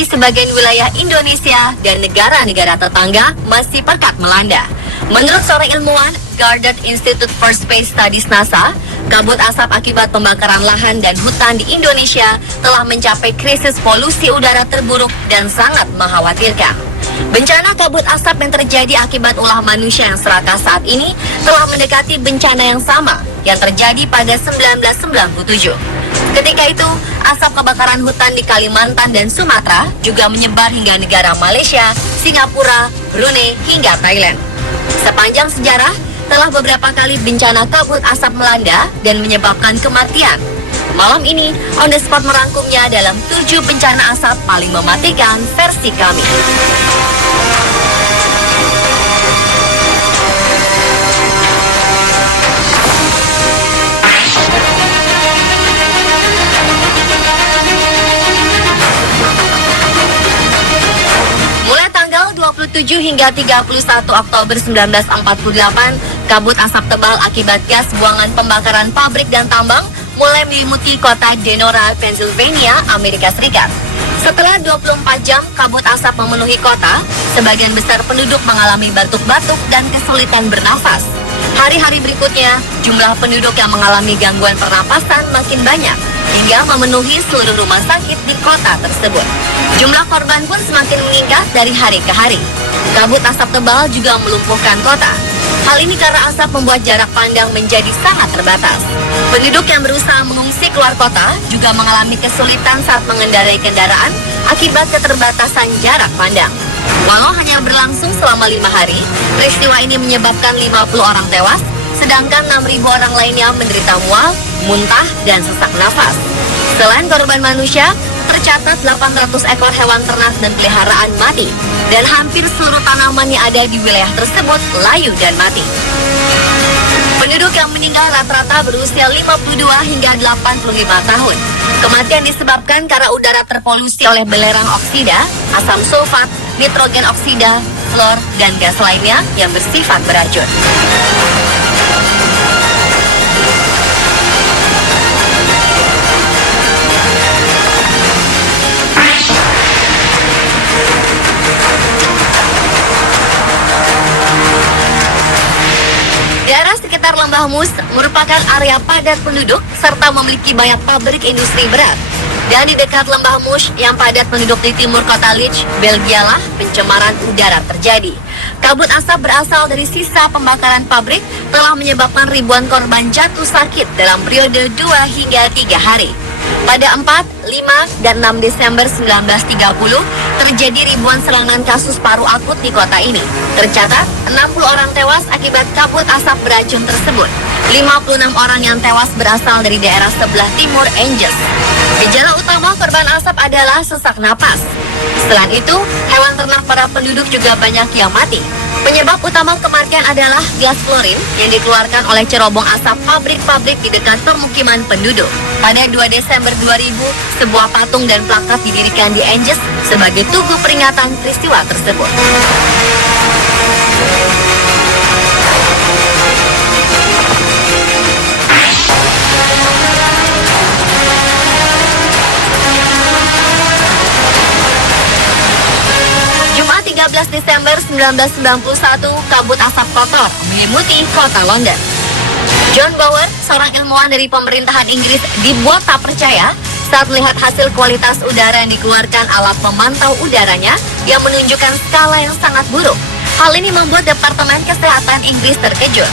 di sebagian wilayah Indonesia dan negara-negara tetangga masih pekat melanda. Menurut seorang ilmuwan Goddard Institute for Space Studies NASA, kabut asap akibat pembakaran lahan dan hutan di Indonesia telah mencapai krisis polusi udara terburuk dan sangat mengkhawatirkan. Bencana kabut asap yang terjadi akibat ulah manusia yang serakah saat ini telah mendekati bencana yang sama yang terjadi pada 1997. Ketika itu, asap kebakaran hutan di Kalimantan dan Sumatera juga menyebar hingga negara Malaysia, Singapura, Brunei, hingga Thailand. Sepanjang sejarah, telah beberapa kali bencana kabut asap melanda dan menyebabkan kematian. Malam ini, On The Spot merangkumnya dalam 7 bencana asap paling mematikan versi kami. Mulai tanggal 27 hingga 31 Oktober 1948, kabut asap tebal akibat gas buangan pembakaran pabrik dan tambang mulai menyelimuti kota Denora, Pennsylvania, Amerika Serikat. Setelah 24 jam kabut asap memenuhi kota, sebagian besar penduduk mengalami batuk-batuk dan kesulitan bernafas. Hari-hari berikutnya, jumlah penduduk yang mengalami gangguan pernapasan makin banyak, hingga memenuhi seluruh rumah sakit di kota tersebut. Jumlah korban pun semakin meningkat dari hari ke hari. Kabut asap tebal juga melumpuhkan kota. Hal ini karena asap membuat jarak pandang menjadi sangat terbatas. Penduduk yang berusaha mengungsi keluar kota juga mengalami kesulitan saat mengendarai kendaraan akibat keterbatasan jarak pandang. Walau hanya berlangsung selama 5 hari, peristiwa ini menyebabkan 50 orang tewas, sedangkan 6.000 orang lainnya menderita mual, muntah, dan sesak nafas. Selain korban manusia, tercatat 800 ekor hewan ternak dan peliharaan mati, dan hampir seluruh tanaman yang ada di wilayah tersebut layu dan mati. Penduduk yang meninggal rata-rata berusia 52 hingga 85 tahun. Kematian disebabkan karena udara terpolusi oleh belerang oksida, asam sulfat, nitrogen oksida, fluor, dan gas lainnya yang bersifat beracun. Daerah sekitar Lembah Mus merupakan area padat penduduk serta memiliki banyak pabrik industri berat. Dan di dekat Lembah Mus yang padat penduduk di timur kota Leeds, Belgia lah pencemaran udara terjadi. Kabut asap berasal dari sisa pembakaran pabrik telah menyebabkan ribuan korban jatuh sakit dalam periode 2 hingga 3 hari. Pada 4, 5, dan 6 Desember 1930, terjadi ribuan serangan kasus paru akut di kota ini. Tercatat, 60 orang tewas akibat kabut asap beracun tersebut. 56 orang yang tewas berasal dari daerah sebelah timur Angers. Gejala utama korban asap adalah sesak napas. Selain itu, hewan ternak para penduduk juga banyak yang mati. Penyebab utama kematian adalah gas klorin yang dikeluarkan oleh cerobong asap pabrik-pabrik di dekat permukiman penduduk. Pada 2 Desember 2000, sebuah patung dan plakat didirikan di Angers sebagai tugu peringatan peristiwa tersebut. Jumat 13 Desember 1991, kabut asap kotor menyelimuti kota London. John Bower, seorang ilmuwan dari pemerintahan Inggris, dibuat tak percaya saat melihat hasil kualitas udara yang dikeluarkan alat pemantau udaranya yang menunjukkan skala yang sangat buruk. Hal ini membuat Departemen Kesehatan Inggris terkejut.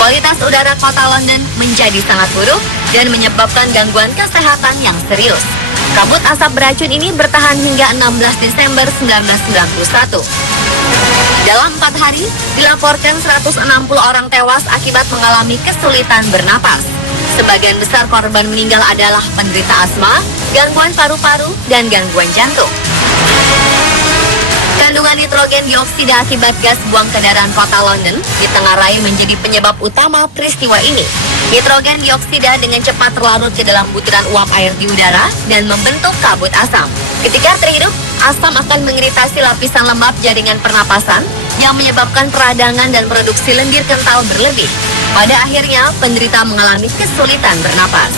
Kualitas udara kota London menjadi sangat buruk dan menyebabkan gangguan kesehatan yang serius. Kabut asap beracun ini bertahan hingga 16 Desember 1991. Dalam 4 hari, dilaporkan 160 orang tewas akibat mengalami kesulitan bernapas. Sebagian besar korban meninggal adalah penderita asma, gangguan paru-paru, dan gangguan jantung. Kandungan nitrogen dioksida akibat gas buang kendaraan kota London ditengarai menjadi penyebab utama peristiwa ini. Nitrogen dioksida dengan cepat terlarut ke dalam butiran uap air di udara dan membentuk kabut asam. Ketika terhirup, asam akan mengiritasi lapisan lemak jaringan pernapasan yang menyebabkan peradangan dan produksi lendir kental berlebih. Pada akhirnya, penderita mengalami kesulitan bernapas.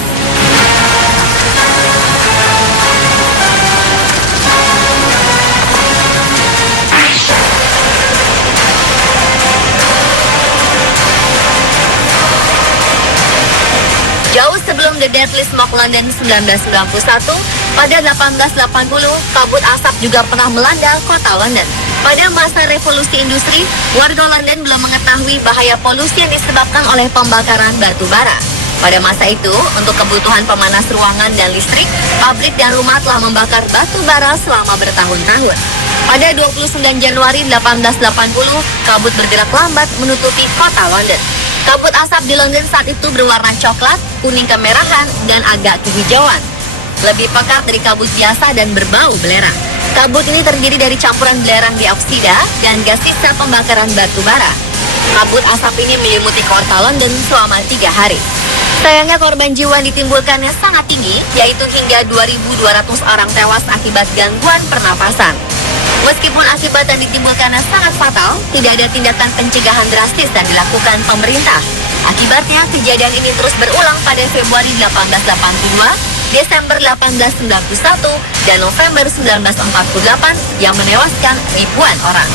The Deadly Smoke London 1991, pada 1880 kabut asap juga pernah melanda kota London. Pada masa revolusi industri, warga London belum mengetahui bahaya polusi yang disebabkan oleh pembakaran batu bara. Pada masa itu, untuk kebutuhan pemanas ruangan dan listrik, pabrik dan rumah telah membakar batu bara selama bertahun-tahun. Pada 29 Januari 1880, kabut bergerak lambat menutupi kota London. Kabut asap di London saat itu berwarna coklat, kuning kemerahan, dan agak kehijauan. Lebih pekat dari kabut biasa dan berbau belerang. Kabut ini terdiri dari campuran belerang dioksida dan gas sisa pembakaran batu bara. Kabut asap ini menyelimuti kota London selama 3 hari. Sayangnya korban jiwa yang ditimbulkannya sangat tinggi, yaitu hingga 2.200 orang tewas akibat gangguan pernapasan. Meskipun akibat yang ditimbulkannya sangat fatal, tidak ada tindakan pencegahan drastis yang dilakukan pemerintah. Akibatnya, kejadian ini terus berulang pada Februari 1882, Desember 1891, dan November 1948 yang menewaskan ribuan orang.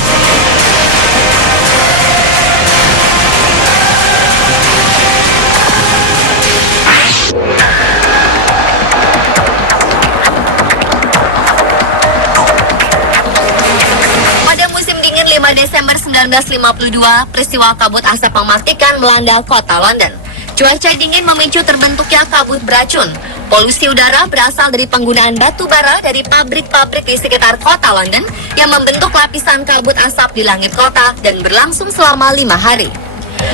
Desember 1952, peristiwa kabut asap mematikan melanda kota London. Cuaca dingin memicu terbentuknya kabut beracun. Polusi udara berasal dari penggunaan batu bara dari pabrik-pabrik di sekitar kota London yang membentuk lapisan kabut asap di langit kota dan berlangsung selama 5 hari.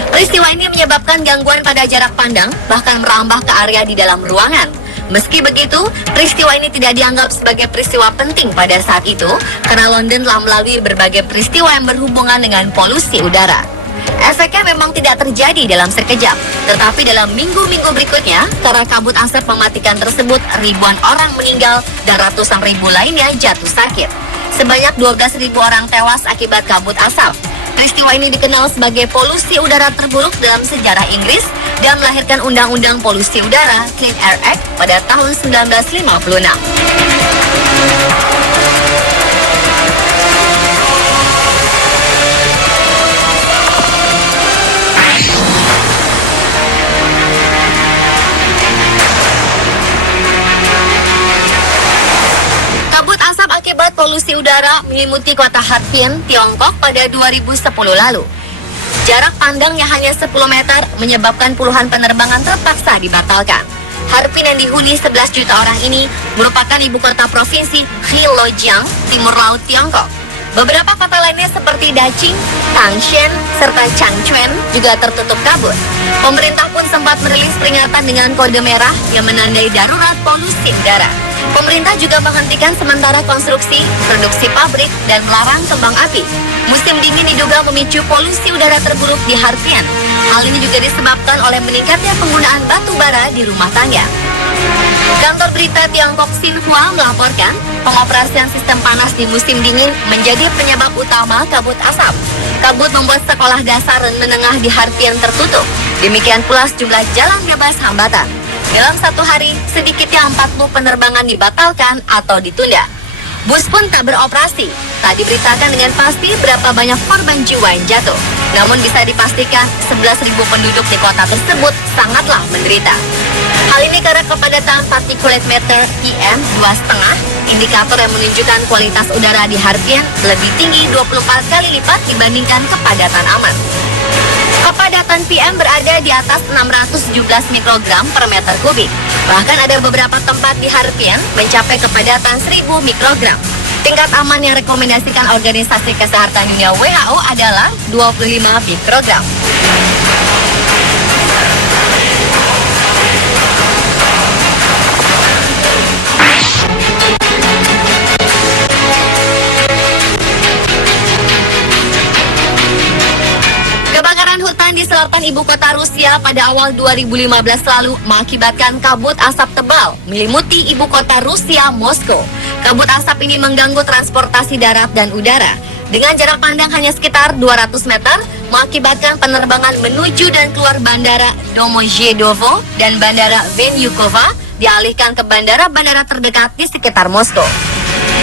Peristiwa ini menyebabkan gangguan pada jarak pandang, bahkan merambah ke area di dalam ruangan. Meski begitu, peristiwa ini tidak dianggap sebagai peristiwa penting pada saat itu karena London telah melalui berbagai peristiwa yang berhubungan dengan polusi udara. Efeknya memang tidak terjadi dalam sekejap, tetapi dalam minggu-minggu berikutnya, karena kabut asap mematikan tersebut, ribuan orang meninggal dan ratusan ribu lainnya jatuh sakit. Sebanyak 12.000 orang tewas akibat kabut asap. Peristiwa ini dikenal sebagai polusi udara terburuk dalam sejarah Inggris dan melahirkan Undang-Undang Polusi Udara Clean Air Act pada tahun 1956. Akibat polusi udara menyelimuti kota Harbin, Tiongkok pada 2010 lalu. Jarak pandang yang hanya 10 meter menyebabkan puluhan penerbangan terpaksa dibatalkan. Harbin yang dihuni 11 juta orang ini merupakan ibu kota provinsi Heilongjiang, timur laut Tiongkok. Beberapa kota lainnya seperti Daqing, Tangshan, serta Changchun juga tertutup kabut. Pemerintah pun sempat merilis peringatan dengan kode merah yang menandai darurat polusi udara. Pemerintah juga menghentikan sementara konstruksi, produksi pabrik, dan melarang kembang api. Musim dingin diduga memicu polusi udara terburuk di Harbin. Hal ini juga disebabkan oleh meningkatnya penggunaan batu bara di rumah tangga. Kantor berita Tiongkok Xinhua melaporkan pengoperasian sistem panas di musim dingin menjadi penyebab utama kabut asap. Kabut membuat sekolah dasar dan menengah di Harbin tertutup. Demikian pula sejumlah jalan bebas hambatan. Dalam satu hari, sedikitnya 40 penerbangan dibatalkan atau ditunda. Bus pun tak beroperasi. Tak diberitakan dengan pasti berapa banyak korban jiwa yang jatuh. Namun bisa dipastikan 11.000 penduduk di kota tersebut sangatlah menderita. Hal ini karena kepadatan particulate matter PM2,5, indikator yang menunjukkan kualitas udara di Harbin lebih tinggi 24 kali lipat dibandingkan kepadatan aman. Kepadatan PM berada di atas 617 mikrogram per meter kubik. Bahkan ada beberapa tempat di Harbin mencapai kepadatan 1000 mikrogram. Tingkat aman yang rekomendasikan Organisasi Kesehatan Dunia WHO adalah 25 mikrogram. Hutan di selatan ibu kota Rusia pada awal 2015 lalu mengakibatkan kabut asap tebal menyelimuti ibu kota Rusia, Moskow. Kabut asap ini mengganggu transportasi darat dan udara. Dengan jarak pandang hanya sekitar 200 meter, mengakibatkan penerbangan menuju dan keluar bandara Domodedovo dan bandara Venyukova dialihkan ke bandara-bandara terdekat di sekitar Moskow.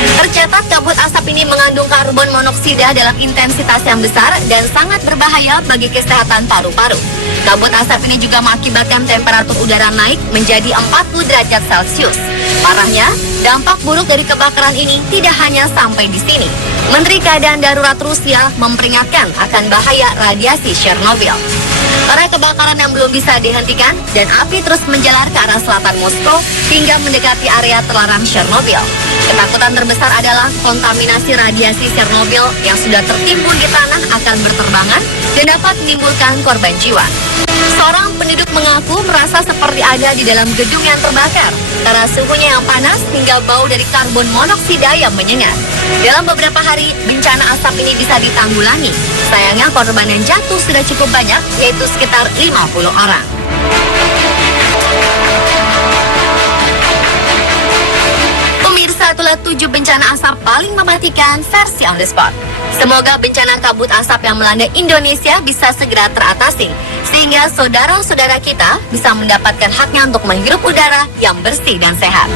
Tercatat kabut asap ini mengandung karbon monoksida dalam intensitas yang besar dan sangat berbahaya bagi kesehatan paru-paru. Kabut asap ini juga mengakibatkan temperatur udara naik menjadi 40 derajat Celcius. Parahnya, dampak buruk dari kebakaran ini tidak hanya sampai di sini. Menteri Keadaan Darurat Rusia memperingatkan akan bahaya radiasi Chernobyl. Karena kebakaran yang belum bisa dihentikan dan api terus menjalar ke arah selatan Moskow hingga mendekati area terlarang Chernobyl. Ketakutan terbesar adalah kontaminasi radiasi Chernobyl yang sudah tertimbun di tanah akan berterbangan dan dapat menimbulkan korban jiwa. Seorang penduduk mengaku merasa seperti ada di dalam gedung yang terbakar karena suhunya yang panas hingga bau dari karbon monoksida yang menyengat. Dalam beberapa hari, bencana asap ini bisa ditanggulangi. Sayangnya korban yang jatuh sudah cukup banyak, yaitu sekitar 50 orang. Pemirsa, itulah 7 bencana asap paling mematikan versi On The Spot. Semoga bencana kabut asap yang melanda Indonesia bisa segera teratasi, sehingga saudara-saudara kita bisa mendapatkan haknya untuk menghirup udara yang bersih dan sehat.